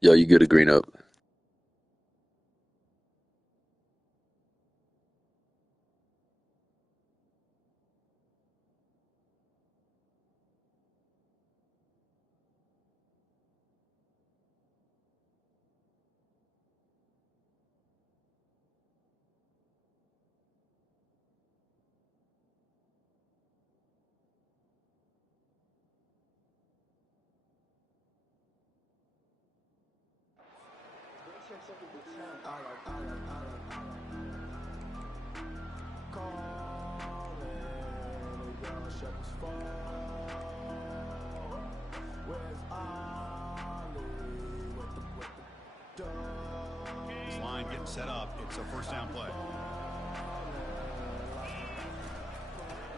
Yo, you good to green up. This line getting set up. It's a first down play.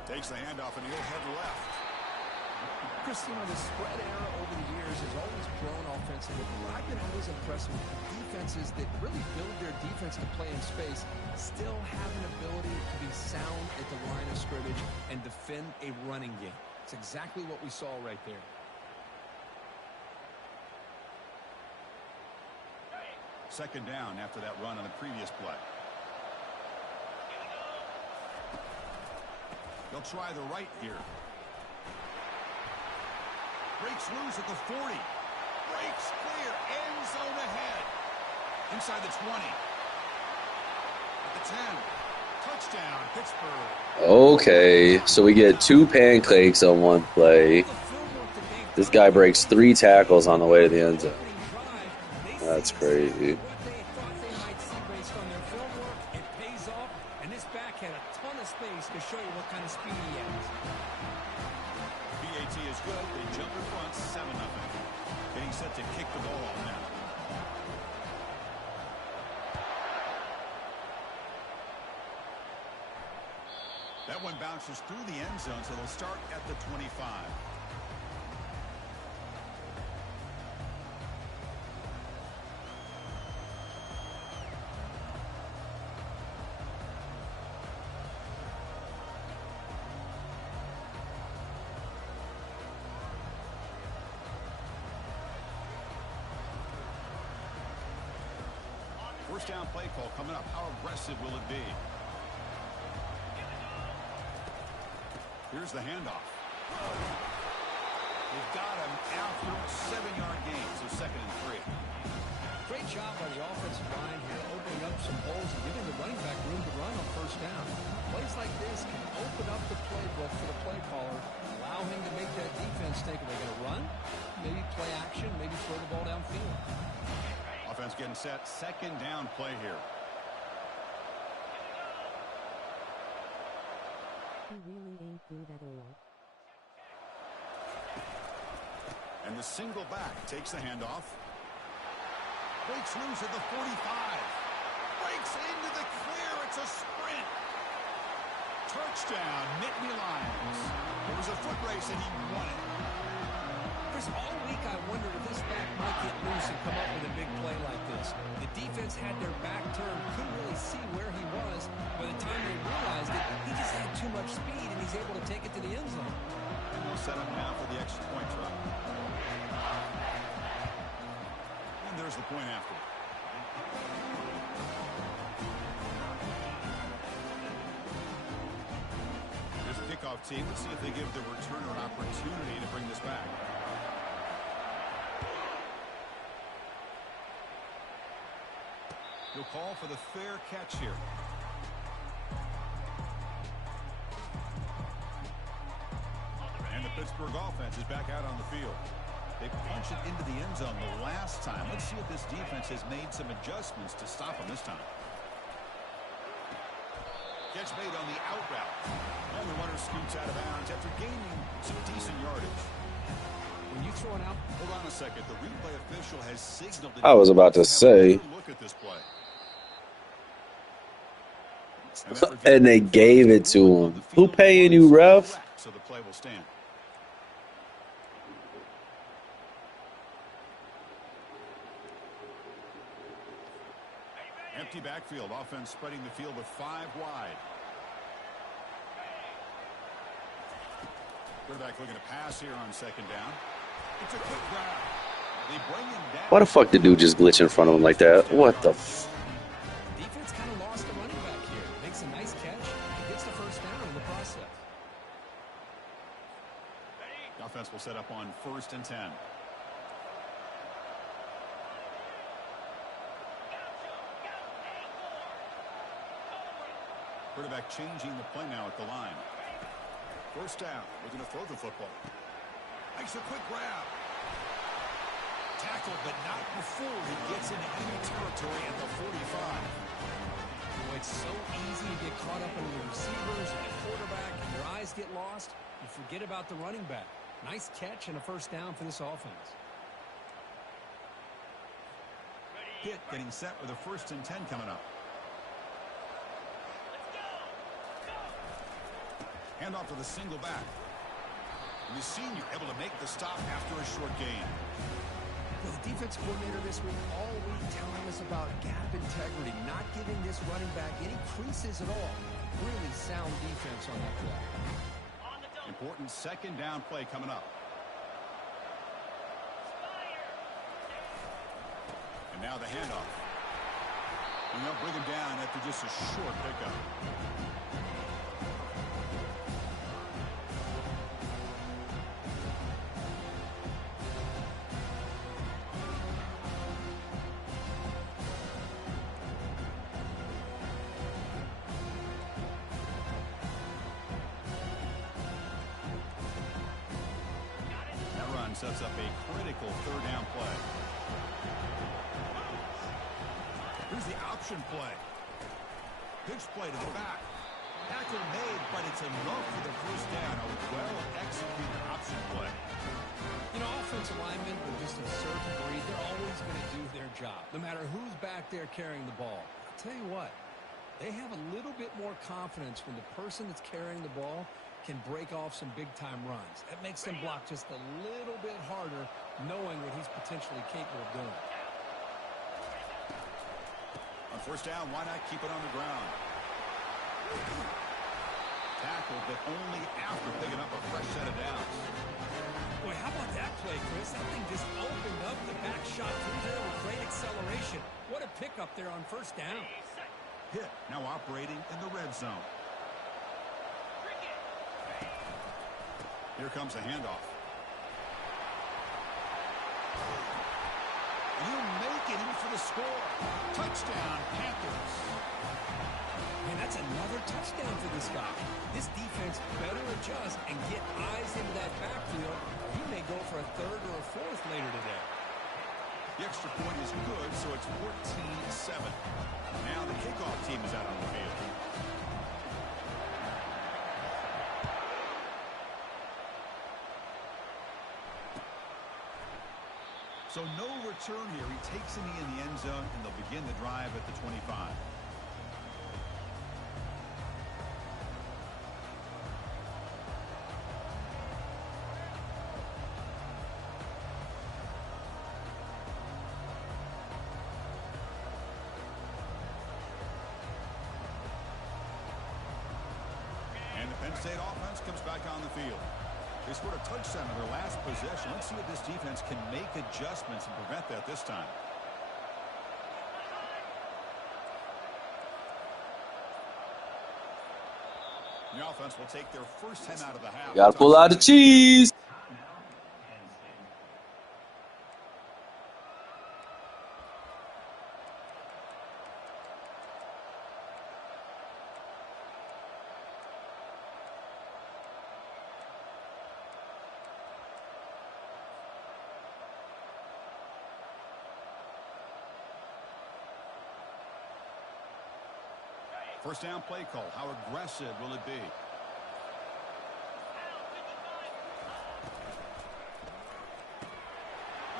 Takes the handoff and he'll head left. Chris, the spread era over the years has always grown offensively. But I've been always impressed with defenses that really build their defense to play in space, still have an ability to be sound at the line of scrimmage and defend a running game. It's exactly what we saw right there. Second down after that run on the previous play. They'll try the right here. Breaks loose at the 40. Breaks clear. End zone ahead. Inside the 20. At the 10. Touchdown, Pittsburgh. Okay, so we get two pancakes on one play. This guy breaks 3 tackles on the way to the end zone. That's crazy. To show you what kind of speed he has. BAT is good. They jump in front 7-0. Getting set to kick the ball now. That one bounces through the end zone, so they'll start at the 25. First down play call coming up. How aggressive will it be? Here's the handoff. They've got him after 7-yard gain, so 2nd and 3. Great job by the offensive line here, opening up some holes and giving the running back room to run on first down. Plays like this can open up the playbook for the play caller, allow him to make that defense think, are they going to run? Maybe play action, maybe throw the ball downfield. Offense getting set. Second down play here. He really ain't good at all. And the single back takes the handoff. Breaks loose at the 45. Breaks into the clear. It's a sprint. Touchdown, Nittany Lions. It was a foot race and he won it. Chris, all week I wondered if this back might get loose and come up with a big play like this. The defense had their back turned, couldn't really see where he was. By the time they realized it, he just had too much speed, and he's able to take it to the end zone. And they'll set up now for the extra point try. And there's the point after. Here's the kickoff team. Let's see if they give the returner an opportunity to bring this back. He'll call for the fair catch here. And the Pittsburgh offense is back out on the field. They punch it into the end zone the last time. Let's see if this defense has made some adjustments to stop them this time. Catch made on the out route. And the runner scoots out of bounds after gaining some decent yardage. When you throw it out, hold on a second. The replay official has signaled that I was about to say. Look at this play. And they gave it to him. Who paying you, ref? So the play will stand. Empty backfield. Offense spreading the field with 5 wide. Quarterback looking to pass here on second down. It's a quick grab. They bring him down. Why the fuck did dude just glitch in front of him like that? What the f... The defense kind of lost a running back here. Makes a nice catch and gets the first down in the process. The offense will set up on 1st and 10. Quarterback changing the play now at the line. 1st down. We're going to throw the football. Makes a quick grab. Tackled, but not before he gets into enemy territory at the 45. Boy, it's so easy to get caught up in the receivers and the quarterback, and your eyes get lost. You forget about the running back. Nice catch and a first down for this offense. Pitt getting set with a 1st and 10 coming up. Hand off to the single back. And the senior able to make the stop after a short gain. Well, the defense coordinator this week all week telling us about gap integrity, not giving this running back any creases at all. Really sound defense on that play. Important 2nd down play coming up. And now the handoff. And they'll bring him down after just a short pickup. Sets up a critical 3rd down play. Here's the option play. Pitch play to the back. Tackle made, but it's enough for the 1st down. A well-executed option play. You know, offensive linemen are just a certain breed. They're always going to do their job, no matter who's back there carrying the ball. I'll tell you what, they have a little bit more confidence when the person that's carrying the ball can break off some big-time runs. That makes them block just a little bit harder, knowing what he's potentially capable of doing. On 1st down, why not keep it on the ground? Tackled, but only after picking up a fresh set of downs. Boy, how about that play, Chris? That thing just opened up the back shot through there with great acceleration. What a pickup there on 1st down. Pitt now operating in the red zone. Here comes the handoff. And he'll make it in for the score. Touchdown, Panthers. Man, that's another touchdown for this guy. This defense better adjust and get eyes into that backfield. He may go for a 3rd or a 4th later today. The extra point is good, so it's 14-7. Now the kickoff team is out on the field. So no return here. He takes a knee in the end zone, and they'll begin the drive at the 25. And the Penn State offense comes back on the field. They scored a touchdown in their last possession. Let's see if this defense can make adjustments and prevent that this time. The offense will take their first 10 out of the half. Gotta pull out the cheese. First down play call. How aggressive will it be? They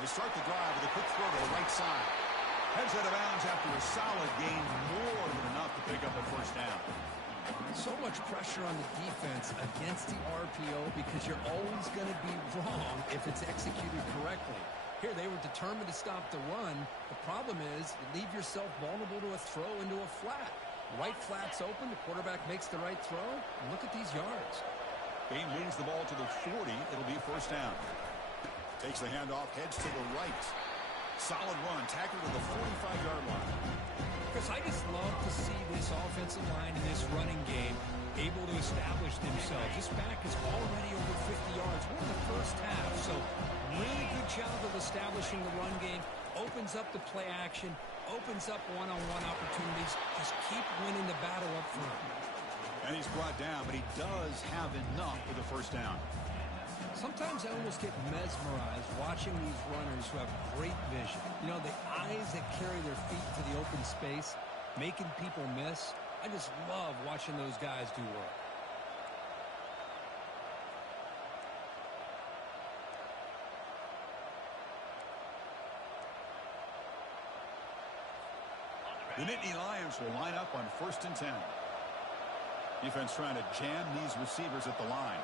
start the drive with a quick throw to the right side. Heads out of bounds after a solid gain, more than enough to pick up a 1st down. So much pressure on the defense against the RPO because you're always going to be wrong if it's executed correctly. Here, they were determined to stop the run. The problem is you leave yourself vulnerable to a throw into a flat. Right flat's open. The quarterback makes the right throw. And look at these yards. Bain wins the ball to the 40. It'll be 1st down. Takes the handoff, heads to the right. Solid run, tackled to the 45-yard line. Chris, I just love to see this offensive line in this running game able to establish themselves. This back is already over 50 yards. We're in the first half, so really good job of establishing the run game. Opens up the play action, opens up one-on-one opportunities. Just keep winning the battle up front. And he's brought down, but he does have enough for the first down. Sometimes I almost get mesmerized watching these runners who have great vision. You know, the eyes that carry their feet to the open space, making people miss. I just love watching those guys do work. The Nittany Lions will line up on 1st and 10. Defense trying to jam these receivers at the line.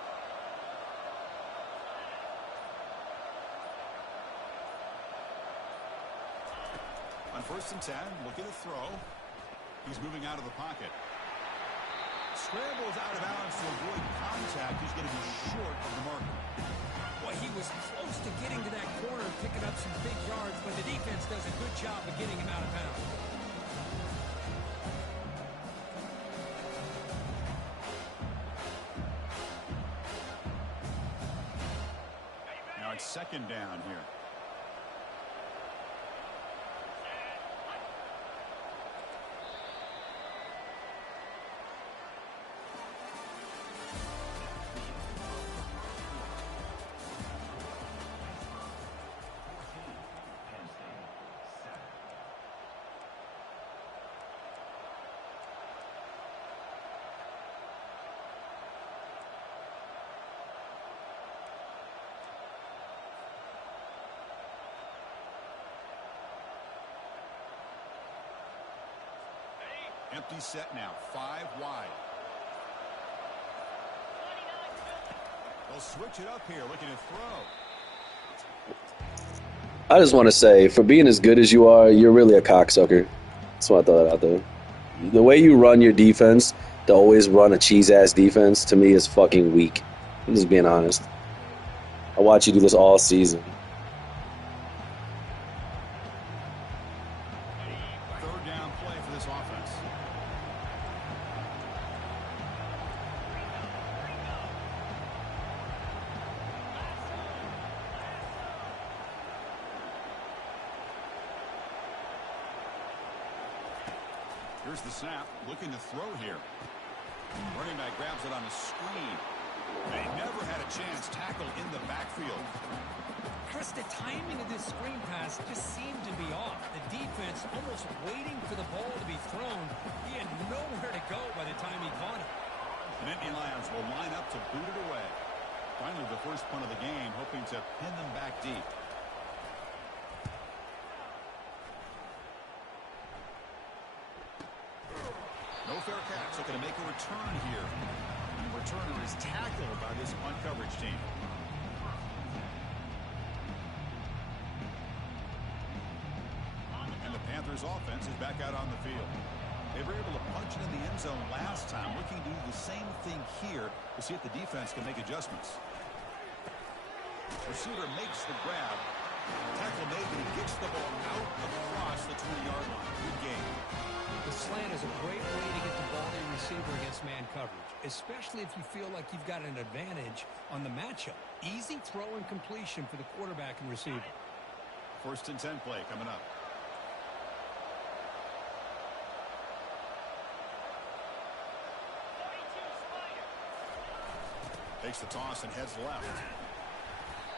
On 1st and 10, looking to throw. He's moving out of the pocket. Scrambles out of bounds to avoid contact. He's going to be short of the marker. Well, he was close to getting to that corner and picking up some big yards, but the defense does a good job of getting him out of bounds. Now it's 2nd down here. Empty set now, 5 wide. They'll switch it up here, looking to throw. I just want to say, for being as good as you are, you're really a cocksucker. That's why I throw that out there. The way you run your defense, to always run a cheese-ass defense, to me is fucking weak. I'm just being honest. I watch you do this all season. Here's the snap, looking to throw here. Running back grabs it on a screen. They never had a chance. Tackle in the backfield. Chris, the timing of this screen pass just seemed to be off. The defense almost waiting for the ball to be thrown. He had nowhere to go by the time he caught it. The Nittany Lions will line up to boot it away. Finally, the first punt of the game, hoping to pin them back deep. No fair catch. Looking to make a return here. And the returner is tackled by this punt coverage team. And the Panthers offense is back out on the field. They were able to punch it in the end zone last time. Looking to do the same thing here to see if the defense can make adjustments. Receiver makes the grab. Tackle made, but he gets the ball out across the 20-yard line. Good game. The slant is a great way to get the ball to your receiver against man coverage, especially if you feel like you've got an advantage on the matchup. Easy throw and completion for the quarterback and receiver. 1st and 10 play coming up. Takes the toss and heads left.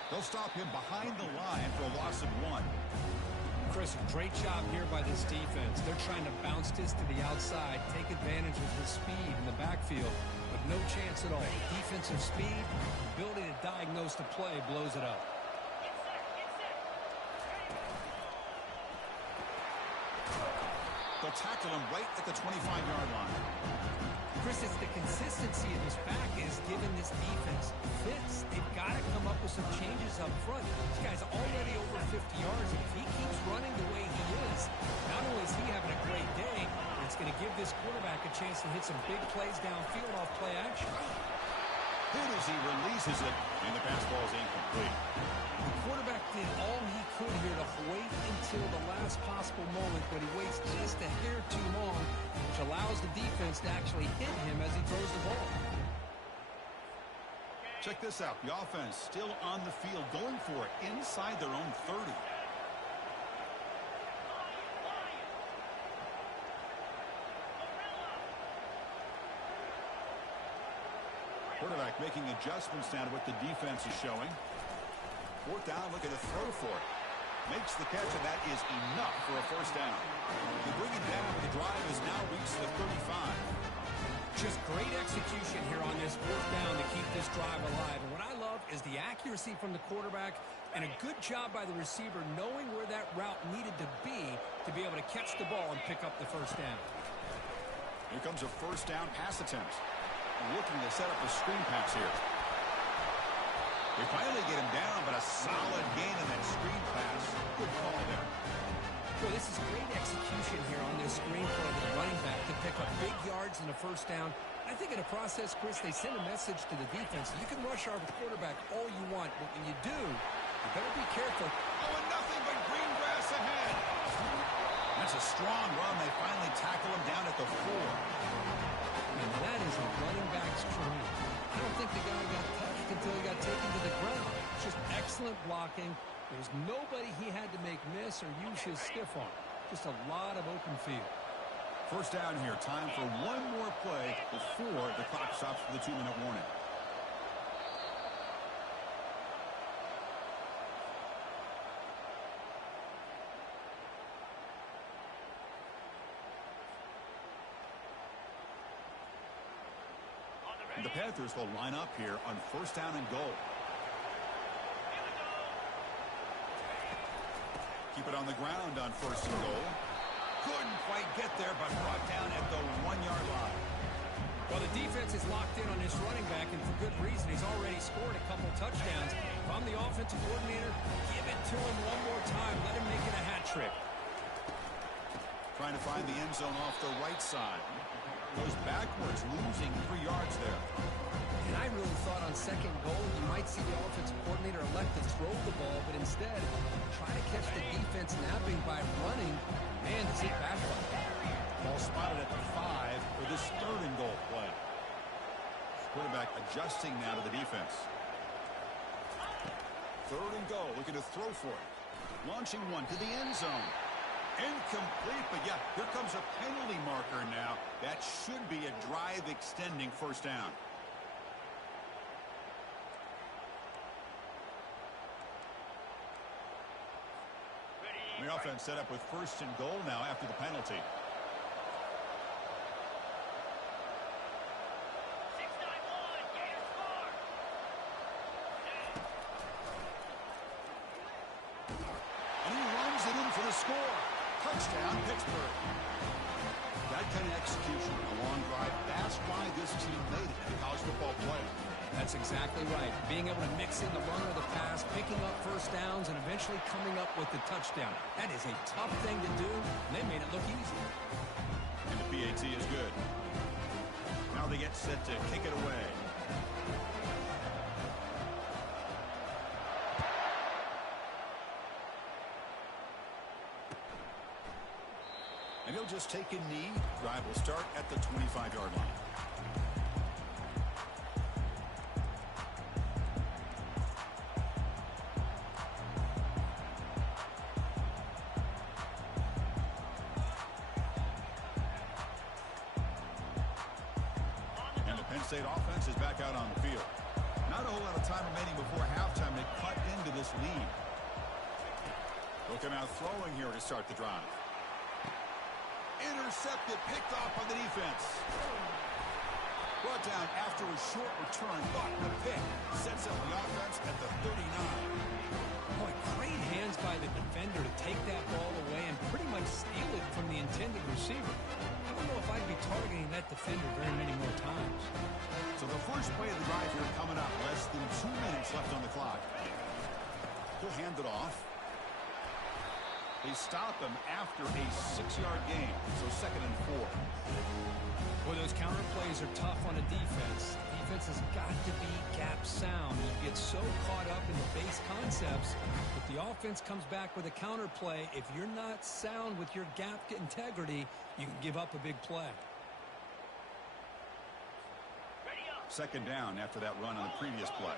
They'll stop him behind the line for a loss of 1. Chris, great job here by this defense. They're trying to bounce this to the outside, take advantage of his speed in the backfield, but no chance at all. Defensive speed, ability to diagnose the play, blows it up. They'll tackle him right at the 25-yard line. Chris, it's the consistency of this back is giving this defense fits. They've got to come up with some changes up front. This guy's already over 50 yards, and if he keeps running the way he is, not only is he having a great day, but it's going to give this quarterback a chance to hit some big plays downfield off play action. It is he releases it, and the pass ball is incomplete. The quarterback did all he could here to wait until the last possible moment, but he waits just a hair too long, which allows the defense to actually hit him as he throws the ball. Check this out. The offense still on the field, going for it inside their own 30. Quarterback making adjustments now to what the defense is showing. Fourth down, looking to throw for it. Makes the catch, and that is enough for a first down. They bring it down, but the drive has now reached the 35. Just great execution here on this fourth down to keep this drive alive. And what I love is the accuracy from the quarterback and a good job by the receiver knowing where that route needed to be able to catch the ball and pick up the first down. Here comes a first down pass attempt. Looking to set up a screen pass here. They finally get him down, but a solid gain in that screen pass. Good call there. Well, this is great execution here on this screen for the running back to pick up big yards in the first down. I think in the process, Chris, they send a message to the defense. You can rush our quarterback all you want, but when you do, you better be careful. Oh, and nothing but green grass ahead. That's a strong run. They finally tackle him down at the 4. And that is a running back's dream. I don't think the guy got touched until he got taken to the ground. Just excellent blocking. There's nobody he had to make miss or use his stiff arm. Just a lot of open field. First down here. Time for one more play before the clock stops for the 2-minute warning. The Panthers will line up here on first down and goal. Keep it on the ground on first and goal. Couldn't quite get there, but brought down at the 1-yard line. Well, the defense is locked in on this running back, and for good reason. He's already scored a couple touchdowns. If I'm the offensive coordinator, give it to him one more time. Let him make it a hat trick. Trying to find the end zone off the right side. Goes backwards, losing 3 yards there. And I really thought on second goal you might see the offensive coordinator elect to throw the ball, but instead try to catch the defense napping by running. Man, does it backfire. Ball spotted at the 5 for this third and goal play. Quarterback adjusting now to the defense. Third and goal, looking to throw for it. Launching one to the end zone. Incomplete, but yeah, here comes a penalty marker now. That should be a drive-extending first down. The offense set up with first and goal now after the penalty. And he runs it in for the score. Touchdown, Pittsburgh. That kind of execution, a long drive, that's why this team made it in the college football playoff. That's exactly right. Being able to mix in the run or the pass, picking up first downs, and eventually coming up with the touchdown. That is a tough thing to do, and they made it look easy. And the PAT is good. Now they get set to kick it away. And he'll just take a knee. Drive will start at the 25-yard line. And the Penn State offense is back out on the field. Not a whole lot of time remaining before halftime to cut into this lead. Looking out throwing here to start the drive. Intercepted, picked off by the defense. Brought down after a short return, but the pick sets up the offense at the 39. Boy, great hands by the defender to take that ball away and pretty much steal it from the intended receiver. I don't know if I'd be targeting that defender very many more times. So the first play of the drive here coming up. Less than 2 minutes left on the clock. He'll hand it off. They stop him after a 6-yard gain, so 2nd and 4. Boy, those counter plays are tough on a defense. Defense has got to be gap gap sound. You get so caught up in the base concepts, but the offense comes back with a counter play. If you're not sound with your gap integrity, you can give up a big play. Second down after that run on the previous play.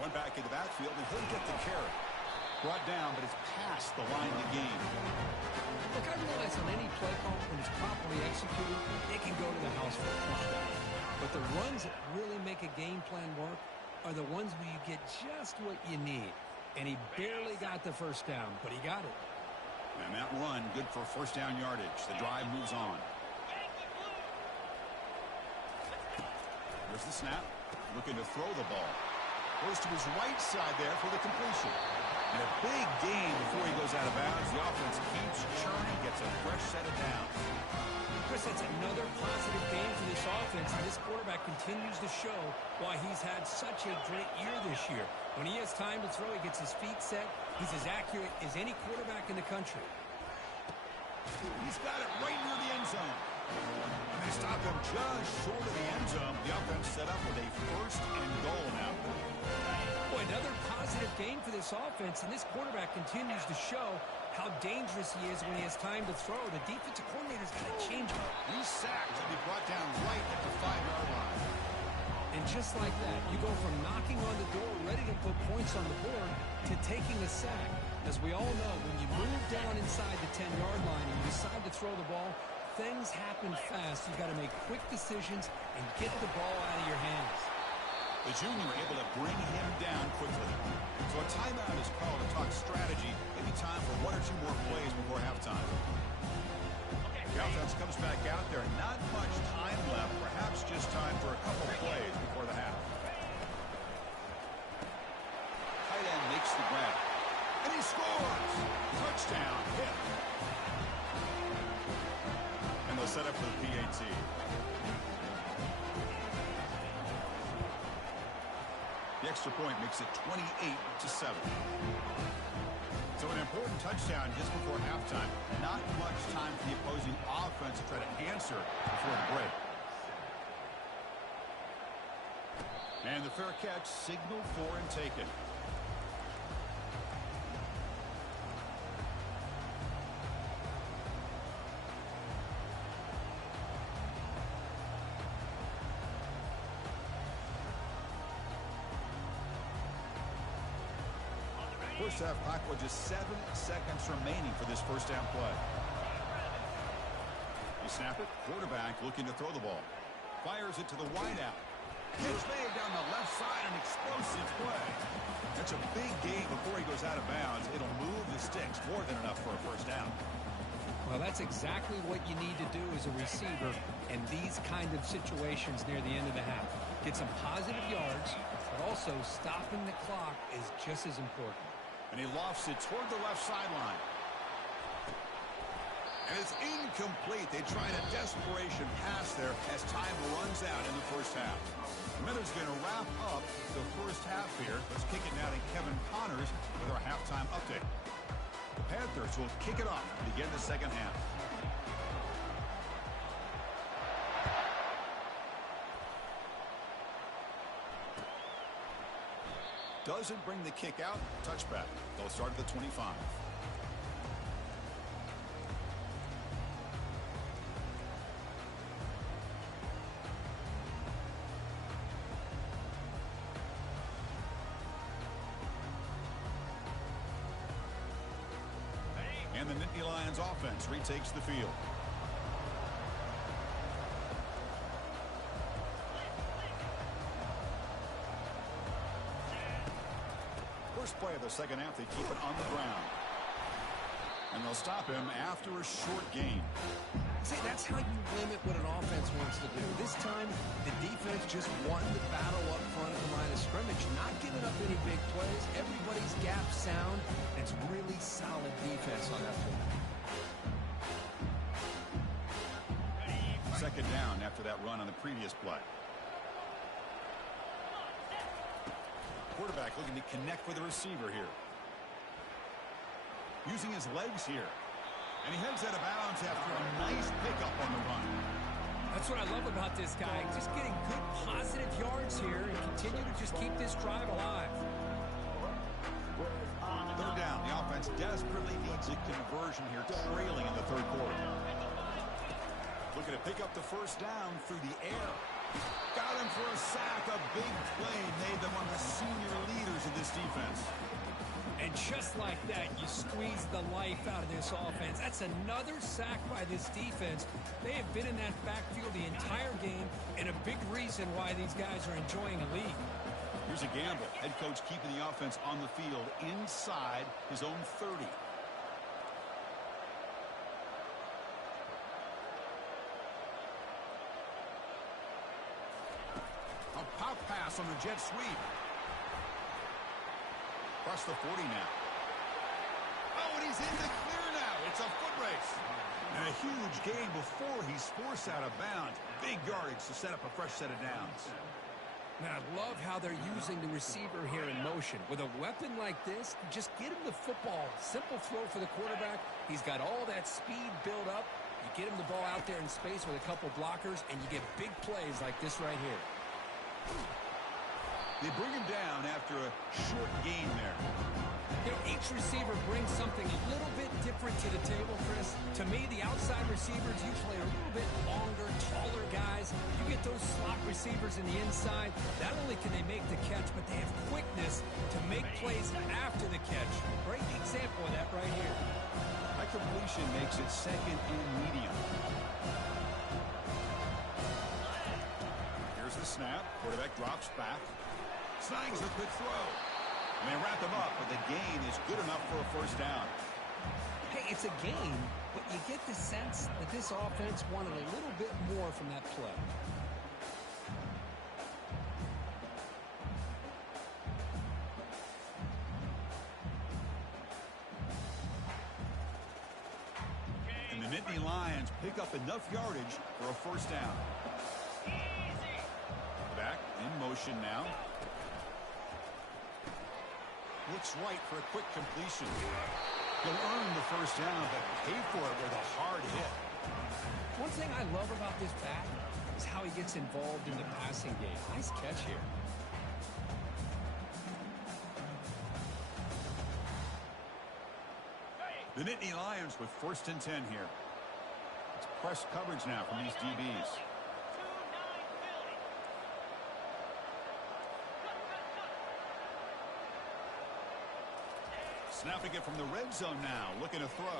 One back in the backfield, and he'll get the carry. Brought down, but it's past the line of the game. Look, I realize on any play call, when it's properly executed, it can go to the house for a touchdown. But the runs that really make a game plan work are the ones where you get just what you need. And he barely got the first down, but he got it. And that run, good for first down yardage. The drive moves on. There's the snap. Looking to throw the ball. Goes to his right side there for the completion. And a big gain before he goes out of bounds. The offense keeps churning, gets a fresh set of downs. Chris, that's another positive game for this offense, and this quarterback continues to show why he's had such a great year this year. When he has time to throw, he gets his feet set. He's as accurate as any quarterback in the country. He's got it right near the end zone. And they stop him just short of the end zone. The offense set up with a first and goal now. Boy, another positive game for this offense, and this quarterback continues to show how dangerous he is when he has time to throw. The defensive coordinator's got to change him. He's sacked and be brought down right at the 5-yard line. And just like that, you go from knocking on the door, ready to put points on the board, to taking a sack. As we all know, when you move down inside the 10-yard line and you decide to throw the ball, things happen fast. You've got to make quick decisions and get the ball out of your hands. The junior able to bring him down quickly. So a timeout is called to talk strategy. Maybe time for one or two more plays before halftime. The offense comes back out there. Not much time left. Perhaps just time for a couple plays before the half. Tight end makes the grab. And he scores! Touchdown hit. And they'll set up for the PAT. The extra point makes it 28-7. So an important touchdown just before halftime. Not much time for the opposing offense to try to answer before the break. And the fair catch signaled for and taken. First half clock with just 7 seconds remaining for this first down play. You snap it. Quarterback looking to throw the ball. Fires it to the wideout. Catch made down the left side. An explosive play. That's a big gain before he goes out of bounds. It'll move the sticks more than enough for a first down. Well, that's exactly what you need to do as a receiver in these kind of situations near the end of the half. Get some positive yards, but also stopping the clock is just as important. And he lofts it toward the left sideline. And it's incomplete. They tried a desperation pass there as time runs out in the first half. Miller's going to wrap up the first half here. Let's kick it now to Kevin Connors with our halftime update. The Panthers will kick it off to begin the second half. Doesn't bring the kick out. Touchback. They'll start at the 25. And the Nittany Lions offense retakes the field. First play of the second half, they keep it on the ground. And they'll stop him after a short gain. See, that's how you limit what an offense wants to do. This time, the defense just won the battle up front of the line of scrimmage, not giving up any big plays. Everybody's gap sound. It's really solid defense on that play. Second down after that run on the previous play. Quarterback looking to connect with the receiver here. Using his legs here. And he heads out of bounds after a nice pickup on the run. That's what I love about this guy. Just getting good, positive yards here and continue to just keep this drive alive. Third down. The offense desperately needs a conversion here, trailing in the third quarter. Looking to pick up the first down through the air. Got him for a sack. A big play made them one of the senior leaders of this defense. And just like that, you squeeze the life out of this offense. That's another sack by this defense. They have been in that backfield the entire game, and a big reason why these guys are enjoying a lead. Here's a gamble. Head coach keeping the offense on the field inside his own 30. A pop pass on the jet sweep. Across the 40 now. Oh, and he's in the clear now. It's a foot race. And a huge gain before he's forced out of bounds. Big yardage to set up a fresh set of downs. And I love how they're using the receiver here in motion. With a weapon like this, just get him the football. Simple throw for the quarterback. He's got all that speed built up. You get him the ball out there in space with a couple blockers, and you get big plays like this right here. They bring him down after a short gain there. You know, each receiver brings something a little bit different to the table, Chris. To me, the outside receivers usually are a little bit longer, taller guys. You get those slot receivers in the inside. Not only can they make the catch, but they have quickness to make plays after the catch. Great example of that right here. That completion makes it second and medium. Here's the snap. Quarterback drops back. Snags a quick throw. And they wrap him up, but the gain is good enough for a first down. Hey, it's a gain, but you get the sense that this offense wanted a little bit more from that play. And the Nittany Lions pick up enough yardage for a first down. Back in motion now. Looks right for a quick completion. He'll earn the first down, but pay for it with a hard hit. One thing I love about this back is how he gets involved in the passing game. Nice catch here. The Nittany Lions with 1st and 10 here. It's press coverage now from these DBs. Snapping it from the red zone now, looking to throw.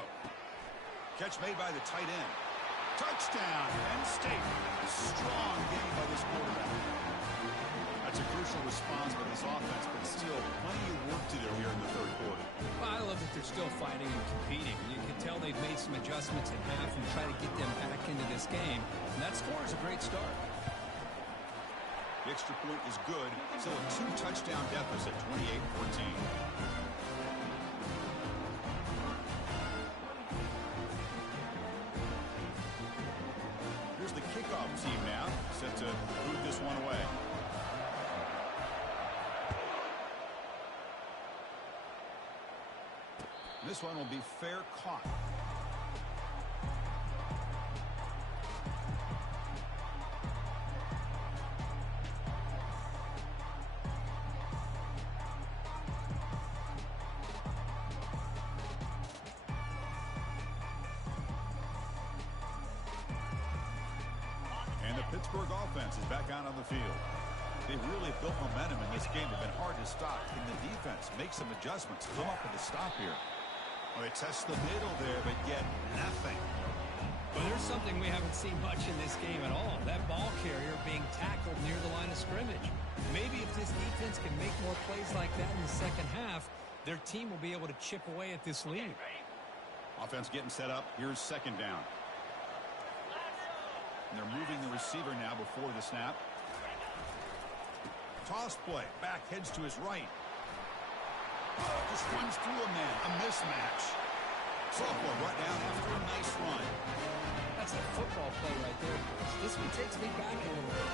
Catch made by the tight end. Touchdown, Penn State. Strong game by this quarterback. That's a crucial response by this offense, but still plenty of work to do here in the third quarter. Well, I love that they're still fighting and competing. You can tell they've made some adjustments in half and try to get them back into this game. And that score is a great start. The extra point is good. Still a 2-touchdown deficit, 28-14. Here's the kickoff team now, set to move this one away. This one will be fair caught. And the Pittsburgh offense is back out on the field. They really built momentum in this game. They've been hard to stop. Can the defense make some adjustments, come up with a stop here? Well, they test the middle there, but yet nothing. Well, there's something we haven't seen much in this game at all. That ball carrier being tackled near the line of scrimmage. Maybe if this defense can make more plays like that in the second half, their team will be able to chip away at this lead. Offense getting set up. Here's second down. And they're moving the receiver now before the snap. Toss play. Back heads to his right. Just runs through a man. A mismatch. Sophomore brought down after a nice run. That's a football play right there, Chris. This one takes me back a little bit.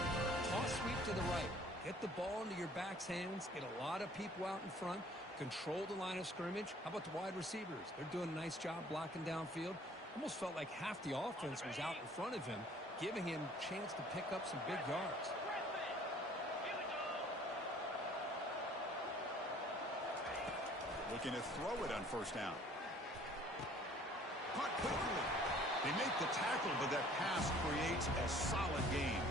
Toss sweep to the right. Get the ball into your back's hands. Get a lot of people out in front. Control the line of scrimmage. How about the wide receivers? They're doing a nice job blocking downfield. Almost felt like half the offense was out in front of him. giving him a chance to pick up some big yards. Looking to throw it on first down. Caught quickly. They make the tackle, but that pass creates a solid gain.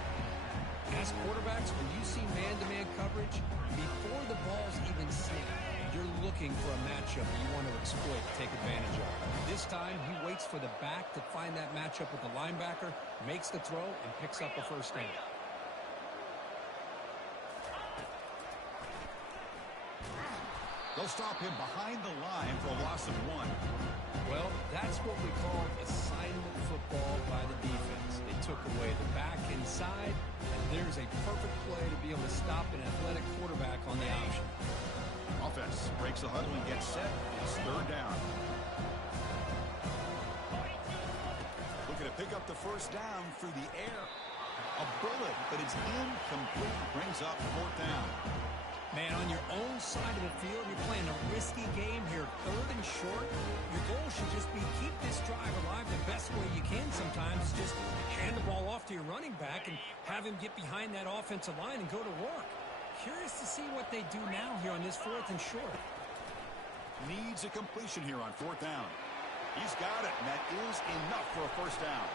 As quarterbacks, when you see man-to-man coverage, before the ball's even snapped, you're looking for a matchup that you want to exploit, take advantage of. This time, he waits for the back to find that matchup with the linebacker, makes the throw, and picks up a first down. They'll stop him behind the line for a loss of 1. Well, that's what we call assignment football by the defense. They took away the back inside, and there's a perfect play to be able to stop an athletic quarterback on the option. Offense breaks the huddle and gets set. It's third down. Looking to pick up the first down through the air. A bullet, but it's incomplete. Brings up fourth down. Man, on your own side of the field, you're playing a risky game here, third and short. Your goal should just be keep this drive alive the best way you can sometimes. Just hand the ball off to your running back and have him get behind that offensive line and go to work. Curious to see what they do now here on this fourth and short. Needs a completion here on fourth down. He's got it, and that is enough for a first down.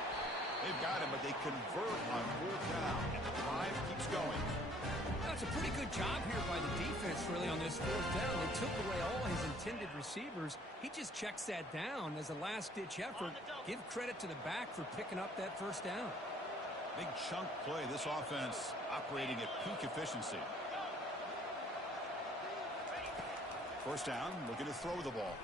They've got it, but they convert on fourth down, and the drive keeps going. That's a pretty good job here by the defense, really, on this fourth down. They took away all his intended receivers. He just checks that down as a last-ditch effort. Give credit to the back for picking up that first down. Big chunk play. This offense operating at peak efficiency. First down, looking to throw the ball.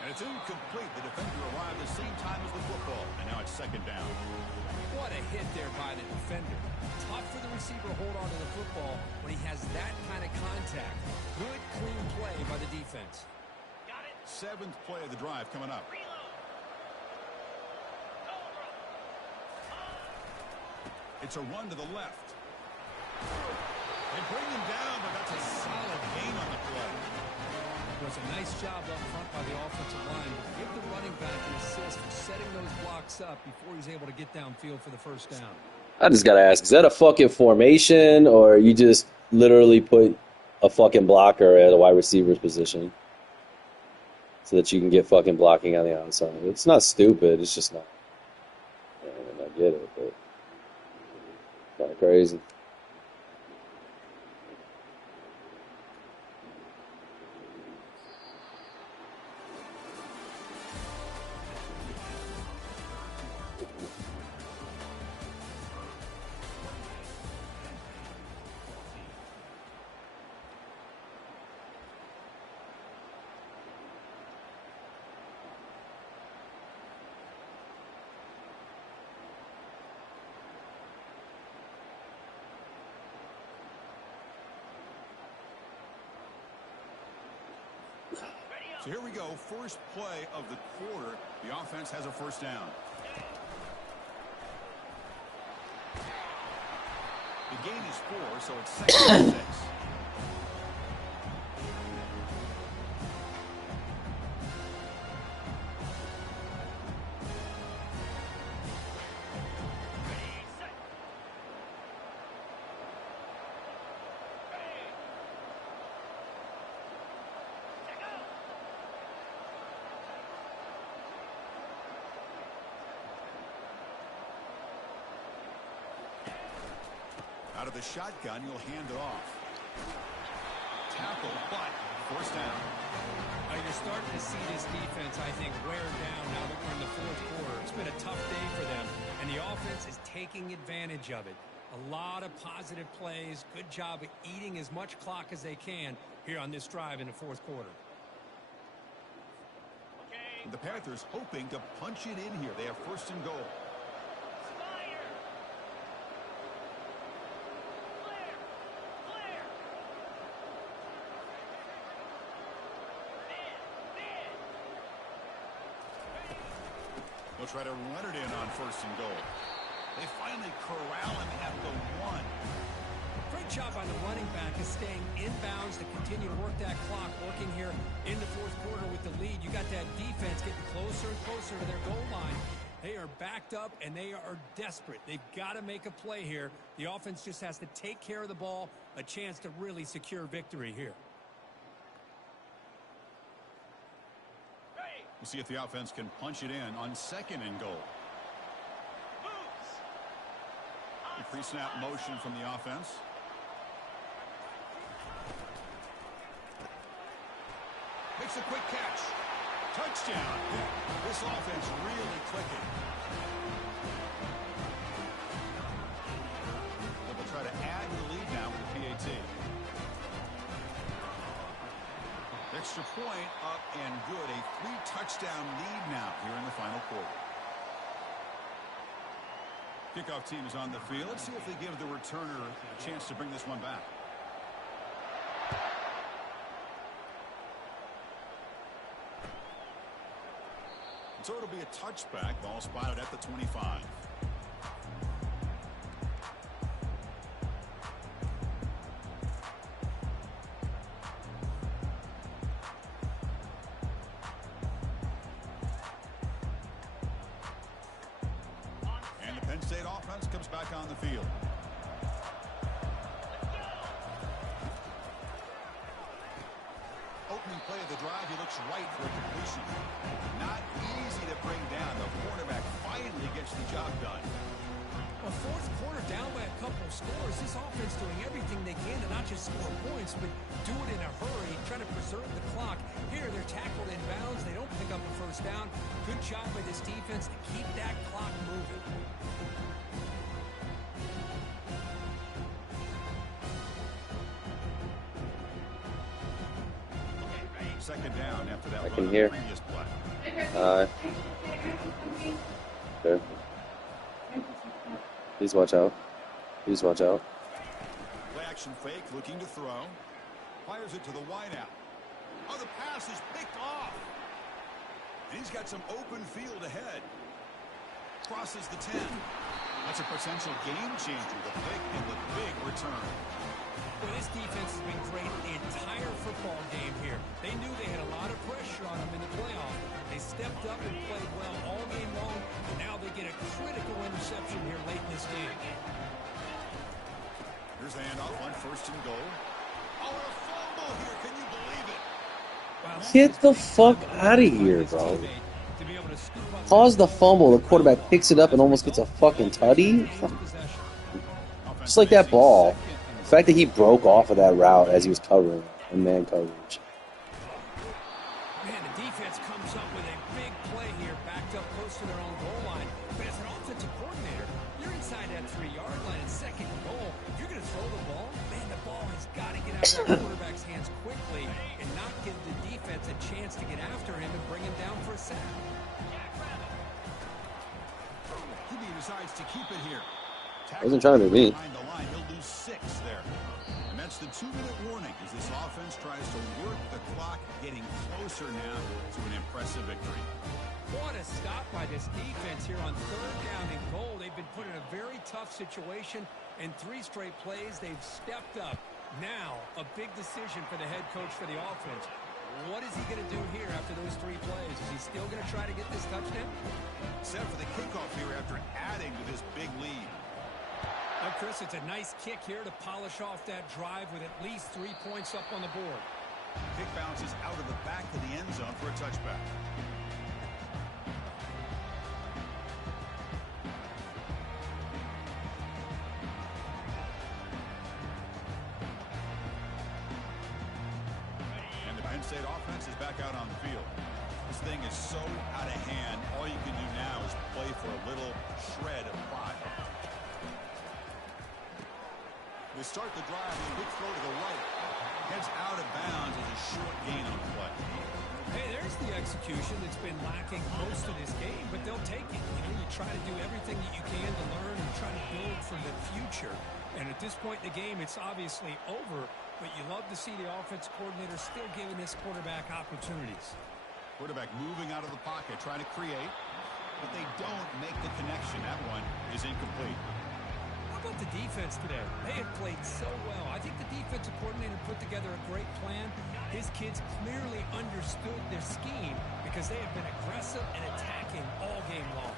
And it's incomplete. The defender arrived at the same time as the football, and now it's second down. What a hit there by the defender. Tough for the receiver to hold on to the football when he has that kind of contact. Good, clean play by the defense. Seventh play of the drive coming up. It's a run to the left. They bring him down, but that's a solid gain on the play. It was a nice job up front by the offensive line. Give the running back an assist for setting those blocks up before he's able to get downfield for the first down. I just gotta ask, is that a fucking formation, or you just literally put a fucking blocker at a wide receiver's position so that you can get fucking blocking on the outside? It's not stupid, it's just not. I get it, but kind of crazy. So here we go, first play of the quarter. The offense has a first down. The gain is 4, so it's second and 6. Out of the shotgun, you'll hand it off. Tackle, but forced down. You're starting to see this defense, I think, wear down now that we're in the fourth quarter. It's been a tough day for them, and the offense is taking advantage of it. A lot of positive plays. Good job of eating as much clock as they can here on this drive in the fourth quarter. The Panthers hoping to punch it in here. They have first and goal. They'll try to run it in on first and goal. They finally corral him at the 1. Great job by the running back of staying inbounds to continue to work that clock, working here in the fourth quarter with the lead. You got that defense getting closer and closer to their goal line. They are backed up, and they are desperate. They've got to make a play here. The offense just has to take care of the ball, a chance to really secure victory here. We'll see if the offense can punch it in on 2nd and goal. The pre-snap motion from the offense. Makes a quick catch. Touchdown. This offense really clicking. They'll try to add to the lead now with the PAT. Extra point up and good. A 3-touchdown lead now here in the final quarter. Kickoff team is on the field. Let's see if they give the returner a chance to bring this one back. So it'll be a touchback. Ball spotted at the 25. And the Penn State offense comes back on the field. Opening play of the drive, he looks right for a completion. Not easy to bring down. The quarterback finally gets the job done. A fourth quarter down by a couple of scores. This offense doing everything they can to not just score points, but do it in a hurry, trying to preserve the clock. Here, they're tackled in bounds. They don't pick up a first down. Good job by this defense to keep that clock moving. Second down after that I run can on hear. the previous play. Okay. Please watch out. Please watch out. Play action fake, looking to throw. Fires it to the wideout. Oh, the pass is picked off. And he's got some open field ahead. Crosses the 10. That's a potential game changer. The pick and the big return. Well, this defense has been great the entire football game here. They knew they had a lot of pressure on them in the playoff. They stepped up and played well all game long, and now they get a critical interception here late in this game. Here's the handoff on 1st and goal. Oh, a fumble here. Can you believe it? Wow, Get the fuck out of here, bro. to be able to scoop up Cause the fumble. The quarterback picks it up and almost gets a fucking tutty. Just like that ball. The fact that he broke off of that route as he was covering in man coverage. Man, the defense comes up with a big play here, backed up close to their own goal line. But as an offensive coordinator, you're inside that 3-yard line in 2nd and goal. If you're going to throw the ball, man, the ball has got to get out of that quarterback's hands quickly and not give the defense a chance to get after him and bring him down for a sack. QB decides to keep it here. Wasn't trying to be. Behind the line, he'll lose 6 there. And that's the 2-minute warning as this offense tries to work the clock, getting closer now to an impressive victory. What a stop by this defense here on 3rd down and goal. They've been put in a very tough situation. In 3 straight plays, they've stepped up. Now, a big decision for the head coach for the offense. What is he going to do here after those 3 plays? Is he still going to try to get this touchdown? Set for the kickoff here after adding to this big lead. Now, Chris, it's a nice kick here to polish off that drive with at least 3 points up on the board. Kick bounces out of the back of the end zone for a touchback. And the Penn State offense is back out on the field. This thing is so out of hand, all you can do now is play for a little shred of pride. They start the drive with a big throw to the right. Heads out of bounds as a short gain on the play. Hey, there's the execution that's been lacking most of this game, but they'll take it. You know, you try to do everything that you can to learn and try to build for the future. And at this point in the game, it's obviously over, but you love to see the offense coordinator still giving this quarterback opportunities. Quarterback moving out of the pocket, trying to create, but they don't make the connection. That one is incomplete. How about the defense today? They have played so well. I think the defensive coordinator put together a great plan. His kids clearly understood their scheme because they have been aggressive and attacking all game long.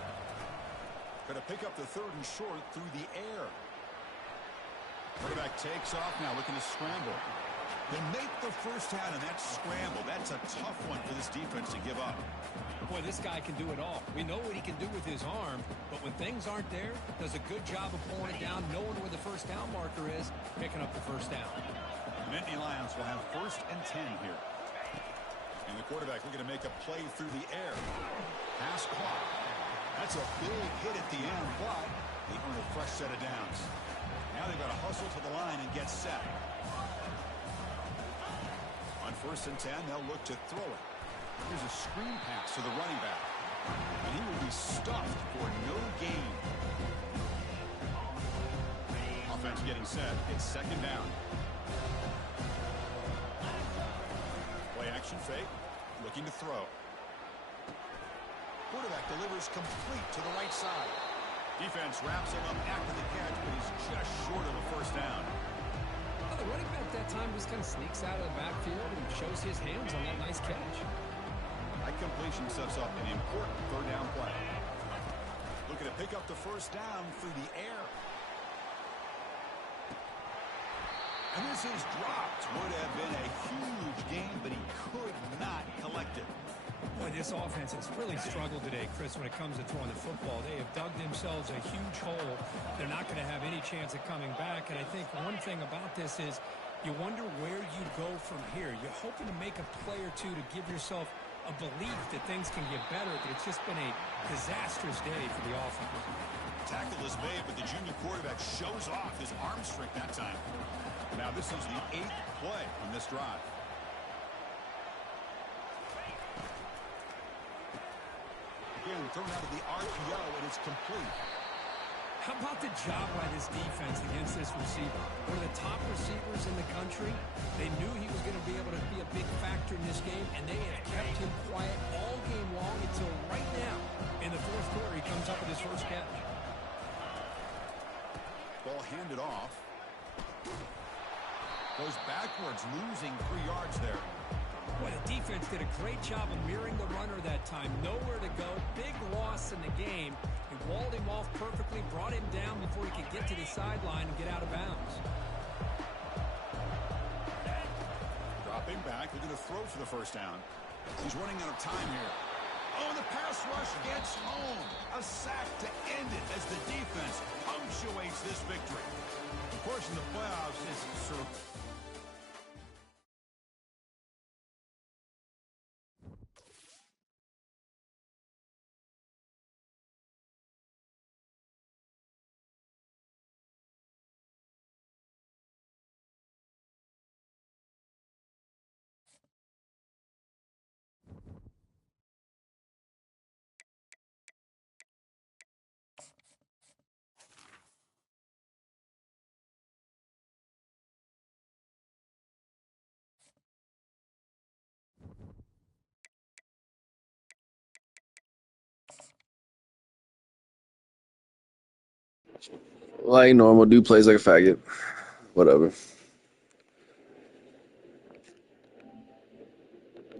Going to pick up the 3rd and short through the air. Quarterback takes off now, looking to scramble. They make the first down, and that scramble, that's a tough one for this defense to give up. Boy, this guy can do it all. We know what he can do with his arm, but when things aren't there, does a good job of pulling it down, knowing where the first down marker is, picking up the first down. The Nittany Lions will have 1st and 10 here. And the quarterback looking to make a play through the air. Pass caught. That's a big hit at the end, but they earn a fresh set of downs. Now they've got to hustle to the line and get set. On 1st and 10, they'll look to throw it. Here's a screen pass to the running back. And he will be stuffed for no gain. Offense getting set. It's 2nd down. Play action fake. Looking to throw. Quarterback delivers complete to the right side. Defense wraps him up after the catch, but he's just short of a first down. Well, the running back that time just kind of sneaks out of the backfield and shows his hands on that nice catch. That completion sets up an important 3rd down play. Looking to pick up the first down through the air. And this is dropped. Would have been a huge gain, but he could not collect it. Boy, this offense has really struggled today, Chris, when it comes to throwing the football. They have dug themselves a huge hole. They're not going to have any chance of coming back. And I think one thing about this is you wonder where you go from here. You're hoping to make a play or two to give yourself a belief that things can get better, but it's just been a disastrous day for the offense. Tackle is made, but the junior quarterback shows off his arm strength that time. Now this is the 8th play on this drive. Again, thrown out of the RPO, and it's complete. How about the job by this defense against this receiver? One of the top receivers in the country. They knew he was going to be able to be a big factor in this game, and they have kept him quiet all game long until right now. In the 4th quarter, he comes up with his first catch. Ball handed off. Goes backwards, losing 3 yards there. Boy, the defense did a great job of mirroring the runner that time. Nowhere to go. Big loss in the game. He walled him off perfectly, brought him down before he could get to the sideline and get out of bounds. Dropping back, looking to throw for the first down. He's running out of time here. Oh, the pass rush gets home. A sack to end it as the defense punctuates this victory. Of course, in the playoffs, it's Like normal, dude plays like a faggot. Whatever.